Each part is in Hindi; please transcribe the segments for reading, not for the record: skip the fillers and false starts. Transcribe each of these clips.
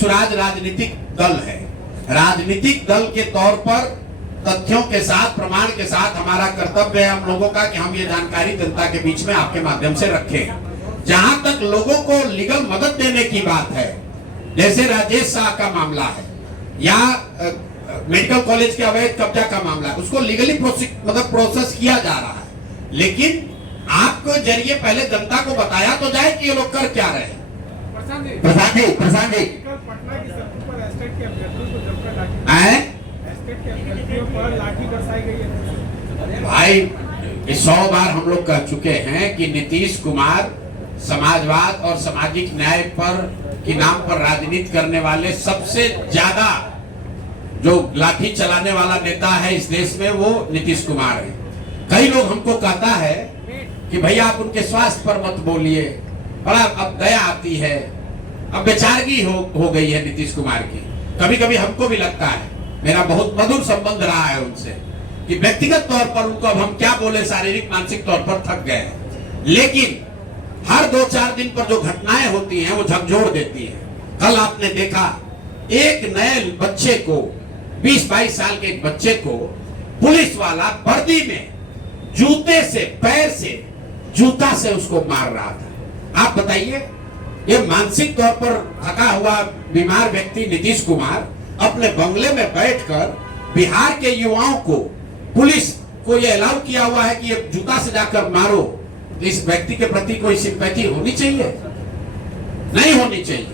स्वराज राजनीतिक दल है। राजनीतिक दल के तौर पर तथ्यों के साथ, प्रमाण के साथ हमारा कर्तव्य है हम लोगों का कि हम ये जानकारी जनता के बीच में आपके माध्यम से रखें। जहां तक लोगों को लीगल मदद देने की बात है, जैसे राजेश शाह का मामला है या मेडिकल कॉलेज के अवैध कब्जा का मामला है, उसको लीगली प्रोसेस किया जा रहा है। लेकिन आपको जरिए पहले जनता को बताया तो जाए कि ये लोग कर क्या रहे हैं। प्रशांत जी पटना की सड़कों पर एस्टेट के अभ्यर्थियों को जमकर लाठी बरसाई गई है। भाई 100 बार हम लोग कह चुके हैं कि नीतीश कुमार समाजवाद और सामाजिक न्याय पर के नाम पर राजनीति करने वाले सबसे ज्यादा जो लाठी चलाने वाला नेता है इस देश में, वो नीतीश कुमार है। कई लोग हमको कहता है कि भैया आप उनके स्वास्थ्य पर मत बोलिए, बड़ा अब दया आती है, अब बेचारगी हो गई है नीतीश कुमार की। कभी कभी हमको भी लगता है, मेरा बहुत मधुर संबंध रहा है उनसे, कि व्यक्तिगत तौर पर उनको अब हम क्या बोले, शारीरिक मानसिक तौर पर थक गए हैं। लेकिन हर 2-4 दिन पर जो घटनाएं होती हैं वो झकझोर देती है। कल आपने देखा एक नए बच्चे को, 20-22 साल के एक बच्चे को पुलिस वाला वर्दी में जूते से, पैर से, जूता से उसको मार रहा था। आप बताइए, ये मानसिक तौर पर थका हुआ बीमार व्यक्ति नीतीश कुमार अपने बंगले में बैठकर बिहार के युवाओं को, पुलिस को ये अलाउ किया हुआ है कि ये जूता से जाकर मारो। इस व्यक्ति के प्रति कोई सिंपैथी होनी चाहिए? नहीं होनी चाहिए।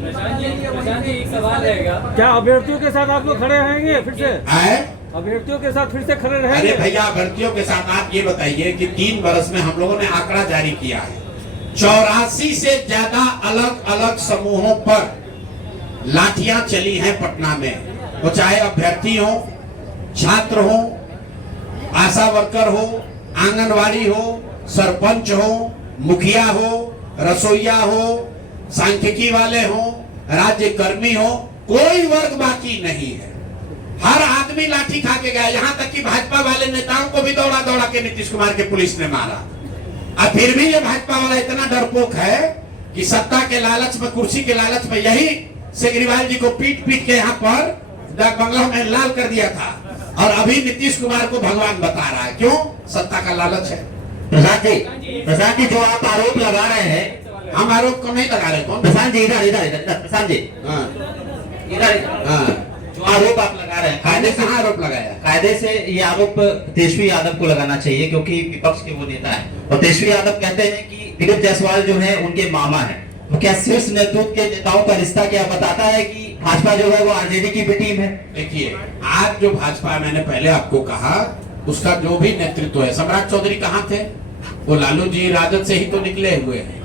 एक सवाल रहेगा, क्या अभ्यर्थियों के साथ आप लोग खड़े रहेंगे फिर से? अभ्यर्थियों के साथ फिर से खड़े रहेंगे? अरे भैया, अभ्यर्थियों के साथ आप ये बताइए कि 3 वर्ष में हम लोगों ने आंकड़ा जारी किया है, 84 से ज्यादा अलग अलग समूहों पर लाठियां चली हैं पटना में। वो चाहे अभ्यर्थी हो, छात्र हो, आशा वर्कर हो, आंगनवाड़ी हो, सरपंच हो, मुखिया हो, रसोईया हो, सांख्यिकी वाले हो, राज्य कर्मी हो, कोई वर्ग बाकी नहीं है। हर आदमी लाठी खा के गया। यहाँ तक कि भाजपा वाले नेताओं को भी दौड़ा दौड़ा के नीतीश कुमार के पुलिस ने मारा। और फिर भी ये भाजपा वाला इतना डरपोक है कि सत्ता के लालच में, कुर्सी के लालच में, यही केजरीवाल जी को पीट पीट के यहाँ पर डाक बंगला में लाल कर दिया था, और अभी नीतीश कुमार को भगवान बता रहा है। क्यों? सत्ता का लालच है। प्रशांत जी, जो आप आरोप लगा रहे हैं, हम आरोप को नहीं लगा रहे। कौन? प्रशांत जी इधर प्रशांत जी इधर जो आरोप आप लगा रहे हैं, कायदे से आरोप लगाया? कायदे से ये आरोप तेजस्वी यादव को लगाना चाहिए, क्योंकि विपक्ष के वो नेता है। और तेजस्वी यादव कहते हैं कि दिलीप जायसवाल जो है उनके मामा है। तो क्या शीर्ष नेतृत्व के नेताओं का रिश्ता क्या बताता है कि भाजपा जो है वो आरजेडी की भी टीम है? देखिए, आज जो भाजपा, मैंने पहले आपको कहा, उसका जो भी नेतृत्व है, सम्राट चौधरी कहाँ थे? वो लालू जी राजद से ही तो निकले हुए हैं।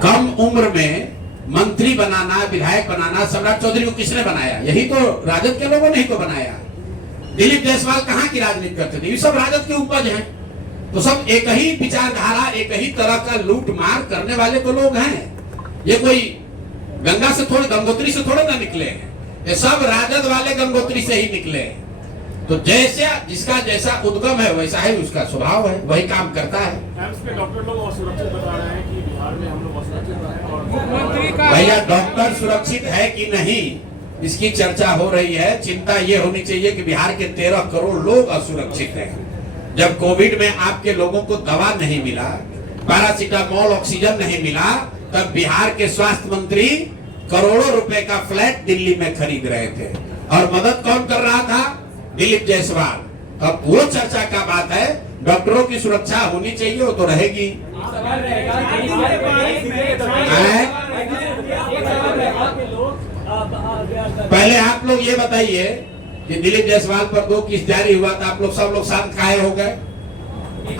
कम उम्र में मंत्री बनाना, विधायक बनाना सम्राट चौधरी को किसने बनाया? यही तो राजद के लोगों ने ही तो बनाया। दिलीप जायसवाल कहाँ की राजनीति करते थे? ये सब राजद के उपज हैं। तो सब एक ही विचारधारा, एक ही तरह का लूट मार करने वाले तो लोग हैं। ये कोई गंगा से थोड़े, गंगोत्री से थोड़े ना निकले हैं, ये सब राजद वाले गंगोत्री से ही निकले हैं। तो जैसे जिसका जैसा उद्गम है वैसा ही उसका स्वभाव है, वही काम करता है। डॉक्टर लोग असुरक्षित बता रहे हैं कि बिहार में हम लोग असुरक्षित हैं, और मुख्यमंत्री का भैया डॉक्टर सुरक्षित है कि नहीं, इसकी चर्चा हो रही है। चिंता ये होनी चाहिए कि बिहार के 13 करोड़ लोग असुरक्षित हैं। जब कोविड में आपके लोगों को दवा नहीं मिला, पैरासीटामोल, ऑक्सीजन नहीं मिला, तब बिहार के स्वास्थ्य मंत्री करोड़ों रुपए का फ्लैट दिल्ली में खरीद रहे थे, और मदद कौन कर रहा था? दिलीप जायसवाल। अब वो चर्चा का बात है। डॉक्टरों की सुरक्षा होनी चाहिए, वो तो रहेगी। पहले आप लोग ये बताइए कि दिलीप जायसवाल पर 2 केस जारी हुआ था, आप लोग सब लोग शांत काहे हो गए?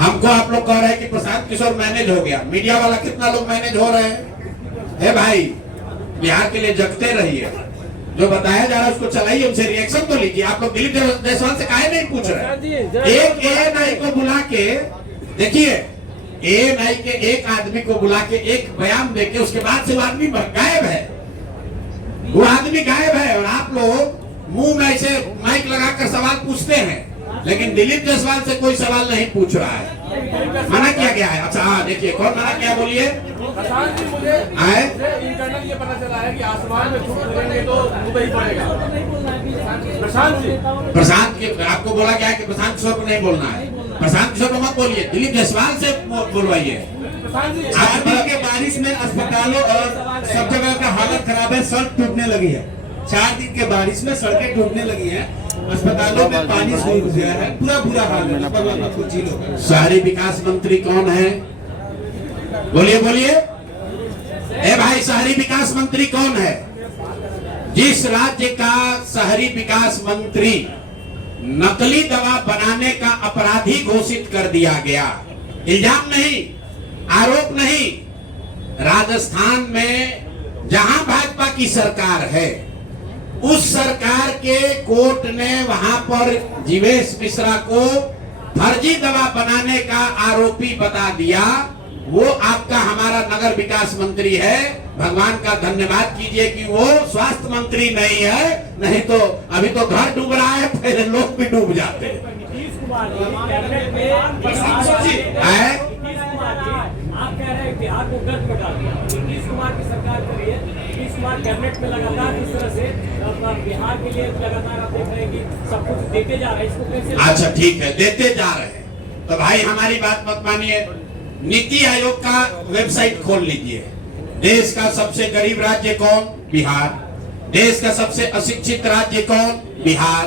हमको आप लोग कह रहे हैं कि प्रशांत किशोर मैनेज हो गया। मीडिया वाला कितना लोग मैनेज हो रहे हैं? भाई, बिहार के लिए जगते रहिए। जो बताया जा रहा है उसको चलाइए, उनसे रिएक्शन तो लीजिए। आप लोग दिलीप जायसवाल से काहे नहीं पूछ रहे? एक एएनआई को बुला के देखिए, एएनआई के एक आदमी को बुला के एक बयान देके उसके बाद से वो आदमी गायब है। वो आदमी गायब है, और आप लोग मुंह में ऐसे माइक लगाकर सवाल पूछते हैं, लेकिन दिलीप जायसवाल से कोई सवाल नहीं पूछ रहा है। मना किया गया है। अच्छा हाँ, देखिए कौन मना किया, बोलिए। प्रशांत जी, मुझे इंटरनल ये पता चला है कि आसमान में छूट करेंगे तो मुंह ही पड़ेगा। प्रशांत जी, प्रशांत के आपको बोला क्या है कि प्रशांत किशोर को नहीं बोलना है? प्रशांत किशोर को मत बोलिए, दिलीप जायसवाल से बोलवाइए। प्रशांत जी, आज के बारिश में अस्पतालों और सब जगह का हालत खराब है, सड़क टूटने लगी है। 4 दिन के बारिश में सड़कें टूटने लगी हैं, अस्पतालों में पानी घुस गया है, पूरा बुरा हाल है। कुछ लोग शहरी विकास मंत्री कौन है? बोलिए बोलिए। ए भाई, शहरी विकास मंत्री कौन है? जिस राज्य का शहरी विकास मंत्री नकली दवा बनाने का अपराधी घोषित कर दिया गया, इल्जाम नहीं, आरोप नहीं, राजस्थान में जहां भाजपा की सरकार है, उस सरकार के कोर्ट ने वहां पर जीवेश मिश्रा को फर्जी दवा बनाने का आरोपी बता दिया। वो आपका हमारा नगर विकास मंत्री है। भगवान का धन्यवाद कीजिए कि वो स्वास्थ्य मंत्री नहीं है, नहीं तो अभी तो घर डूब रहा है, पहले लोग भी डूब जाते हैं। आप कह रहे हैं बिहार को गर्द में डाल दिया। नीतीश कुमार की सरकार कर रही है, नीतीश कुमार कैबिनेट में लगातार इस तरह से बिहार के लिए लगातार आप देख रहे हैं कि सब कुछ देते जा रहे हैं, इसको कैसे? अच्छा ठीक है, देते जा रहे हैं तो भाई हमारी बात मत मानिए। नीति आयोग का वेबसाइट खोल लीजिए। देश का सबसे गरीब राज्य कौन? बिहार। देश का सबसे अशिक्षित राज्य कौन? बिहार।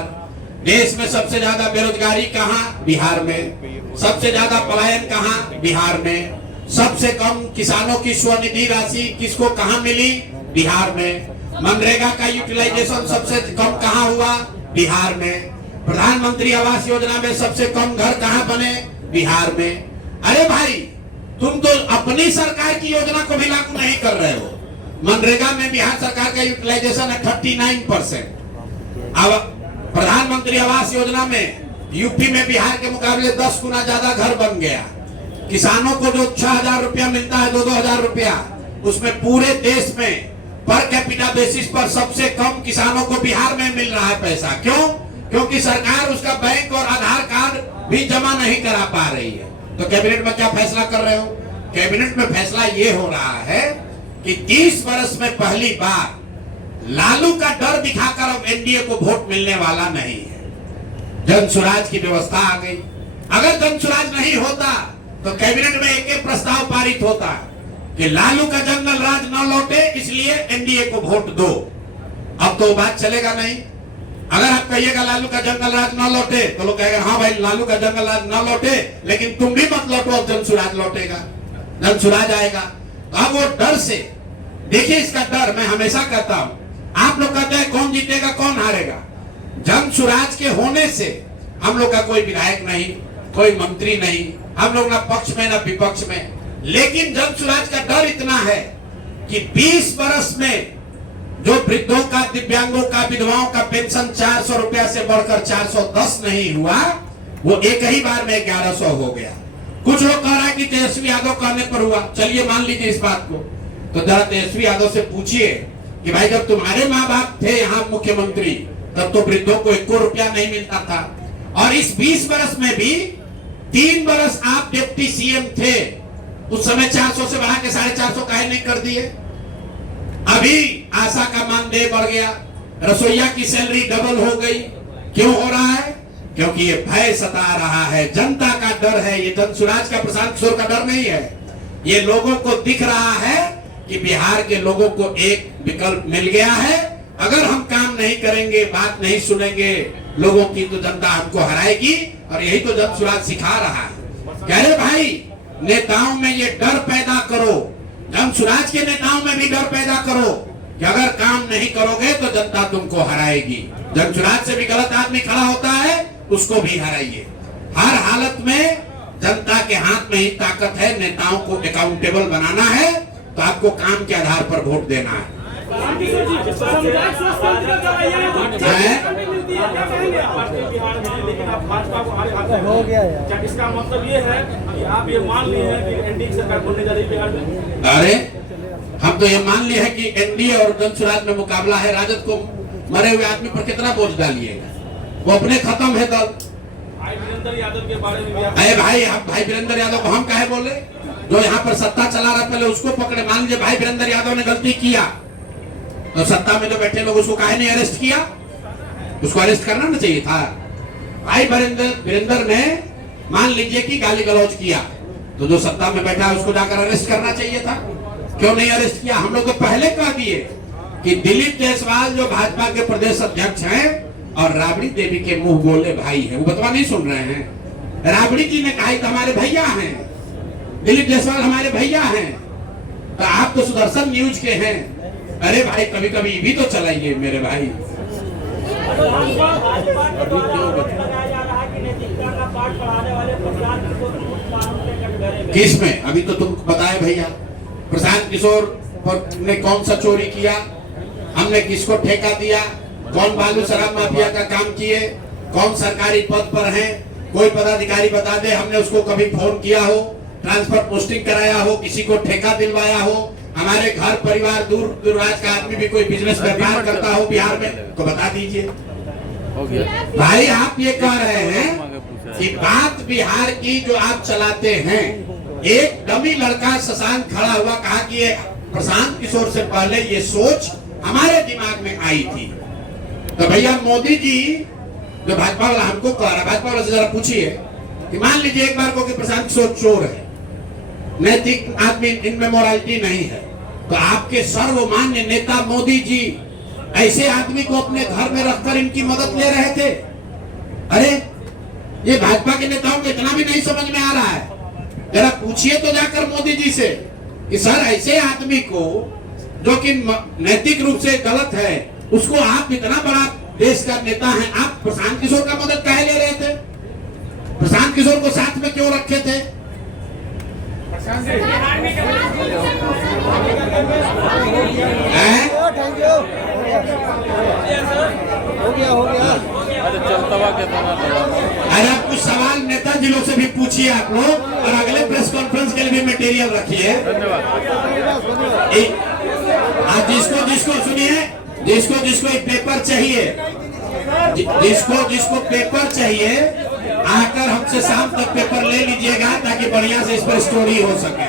देश में सबसे ज्यादा बेरोजगारी कहाँ? बिहार में। सबसे ज्यादा पलायन कहाँ? बिहार में। सबसे कम किसानों की स्वनिधि राशि किसको कहाँ मिली? बिहार में। मनरेगा का यूटिलाइजेशन सबसे कम कहाँ हुआ? बिहार में। प्रधानमंत्री आवास योजना में सबसे कम घर कहाँ बने? बिहार में। अरे भाई, तुम तो अपनी सरकार की योजना को भी लागू नहीं कर रहे हो। मनरेगा में बिहार सरकार का यूटिलाइजेशन है 39%। अब प्रधानमंत्री आवास योजना में यूपी में बिहार के मुकाबले 10 गुना ज्यादा घर बन गया। किसानों को जो 6,000 रुपया मिलता है, 2,000 रुपया, उसमें पूरे देश में पर कैपिटा बेसिस पर सबसे कम किसानों को बिहार में मिल रहा है पैसा। क्यों? क्योंकि सरकार उसका बैंक और आधार कार्ड भी जमा नहीं करा पा रही है। तो कैबिनेट में क्या फैसला कर रहे हो? कैबिनेट में फैसला ये हो रहा है कि 30 वर्ष में पहली बार लालू का डर दिखाकर अब एनडीए को वोट मिलने वाला नहीं है। जन स्वराज की व्यवस्था आ गई। अगर जन स्वराज नहीं होता तो कैबिनेट में एक प्रस्ताव पारित होता कि लालू का जंगल राज न लौटे, इसलिए एनडीए को वोट दो। अब तो बात चलेगा नहीं। अगर आप कहिएगा लालू का जंगल राज न लौटे तो लोग कहेगा हाँ भाई लालू का जंगल राज न लौटे, लेकिन तुम भी मत लौटो, अब जन स्वराज लौटेगा, जन स्वराज आएगा। तो अब वो डर से, देखिए इसका डर मैं हमेशा कहता हूं। आप लोग कहते हैं कौन जीतेगा कौन हारेगा। जन स्वराज के होने से हम लोग का कोई विधायक नहीं, कोई मंत्री नहीं, हम लोग ना पक्ष में ना विपक्ष में, लेकिन जन स्वराज का डर इतना है कि 20 वर्ष में जो वृद्धों का, दिव्यांगों का, विधवाओं का पेंशन 400 रुपया से बढ़कर 410 नहीं हुआ, वो एक ही बार में 1100 हो गया। कुछ लोग कह रहा है कि तेजस्वी यादव कहने पर हुआ। चलिए मान लीजिए इस बात को, तो जरा तेजस्वी यादव से पूछिए कि भाई जब तुम्हारे माँ बाप थे यहाँ मुख्यमंत्री, तब तो वृद्धों को 1 रुपया नहीं मिलता था, और इस 20 वर्ष में भी 3 वर्ष आप डिप्टी सीएम थे, उस समय 400 से बढ़ा के 450 काहे नहीं कर दिए? अभी आशा का मानदेय बढ़ गया, रसोईया की सैलरी डबल हो गई। क्यों हो रहा है? क्योंकि ये भय सता रहा है, जनता का डर है। ये जन स्वराज का, प्रशांत किशोर का डर नहीं है। ये लोगों को दिख रहा है कि बिहार के लोगों को एक विकल्प मिल गया है। अगर हम काम नहीं करेंगे, बात नहीं सुनेंगे लोगों की, तो जनता हमको हराएगी। और यही तो जन स्वराज सिखा रहा है। कह रहे भाई नेताओं में ये डर पैदा करो, जन स्वराज के नेताओं में भी डर पैदा करो कि अगर काम नहीं करोगे तो जनता तुमको हराएगी। जन स्वराज से भी गलत आदमी खड़ा होता है, उसको भी हराइए। हर हालत में जनता के हाथ में ही ताकत है। नेताओं को अकाउंटेबल बनाना है तो आपको काम के आधार पर वोट देना है। हो गया यार। क्या इसका मतलब ये है कि आप ये मान लिए हैं कि एनडीए सरकार बनने जा रही है बिहार में? अरे हम तो ये मान लिए हैं कि एनडीए और जन स्वराज में मुकाबला है। राजद को मरे हुए आदमी पर कितना बोझ डालिएगा? वो अपने खत्म है दल। भाई वीरेंद्र यादव के बारे में भी अरे भाई वीरेंद्र यादव को हम काहे बोले? जो यहाँ पर सत्ता चला रहा पहले उसको पकड़े। मान लीजिए भाई वीरेंद्र यादव ने गलती किया तो सत्ता में जो बैठे लोग उसको काहे नहीं अरेस्ट किया? उसको अरेस्ट करना ना चाहिए था। भाई वीरेंद्र ने मान लीजिए कि गाली गलौज किया तो जो सत्ता में बैठा है उसको जाकर अरेस्ट करना चाहिए था। क्यों नहीं अरेस्ट किया? हम लोग तो पहले कह दिए कि दिलीप जायसवाल जो भाजपा के प्रदेश अध्यक्ष हैं और राबड़ी देवी के मुंह बोले भाई है, वो बतवा नहीं सुन रहे हैं। राबड़ी जी ने कहा कि हमारे भैया हैं, दिलीप जायसवाल हमारे भैया हैं, तो आप तो सुदर्शन न्यूज के हैं। अरे भाई कभी कभी भी तो चलाइए मेरे भाई। किस में? अभी तो तुम बताए भैया, प्रशांत किशोर ने कौन सा चोरी किया, हमने किसको ठेका दिया, कौन बालू शराब माफिया का काम किए, कौन सरकारी पद पर है, कोई पदाधिकारी बता दे हमने उसको कभी फोन किया हो, ट्रांसफर पोस्टिंग कराया हो, किसी को ठेका दिलवाया हो, हमारे घर परिवार दूर दराज का आदमी भी कोई बिजनेस व्यापार करता हो बिहार में तो बता दीजिए। भाई आप ये कह रहे हैं कि बात बिहार की जो आप चलाते हैं, एक डमी लड़का शशांक खड़ा हुआ कहा कि ये प्रशांत किशोर से पहले ये सोच हमारे दिमाग में आई थी। तो भैया मोदी जी जो भाजपा वाला हमको कह रहा है, भाजपा वाला से जरा पूछिए कि मान लीजिए एक बार को कि प्रशांत किशोर चोर है, नैतिक आदमी, इनमें मोरालिटी नहीं है, तो आपके सर्वमान्य नेता मोदी जी ऐसे आदमी को अपने घर में रखकर इनकी मदद ले रहे थे। अरे ये भाजपा के नेताओं को इतना भी नहीं समझ में आ रहा है। जरा पूछिए तो जाकर मोदी जी से कि सर ऐसे आदमी को जो कि नैतिक रूप से गलत है, उसको आप इतना बड़ा देश का नेता है, आप प्रशांत किशोर का मदद काहे ले रहे थे? प्रशांत किशोर को साथ में क्यों रखे थे? अरे आप कुछ सवाल नेता जिलों से भी पूछिए आप लोग, और अगले प्रेस कॉन्फ्रेंस के लिए भी मटेरियल रखिए। आप जिसको सुनिए, जिसको एक पेपर चाहिए, जिसको पेपर चाहिए आकर हमसे शाम तक पेपर ले लीजिएगा ताकि बढ़िया से इस पर स्टोरी हो सके।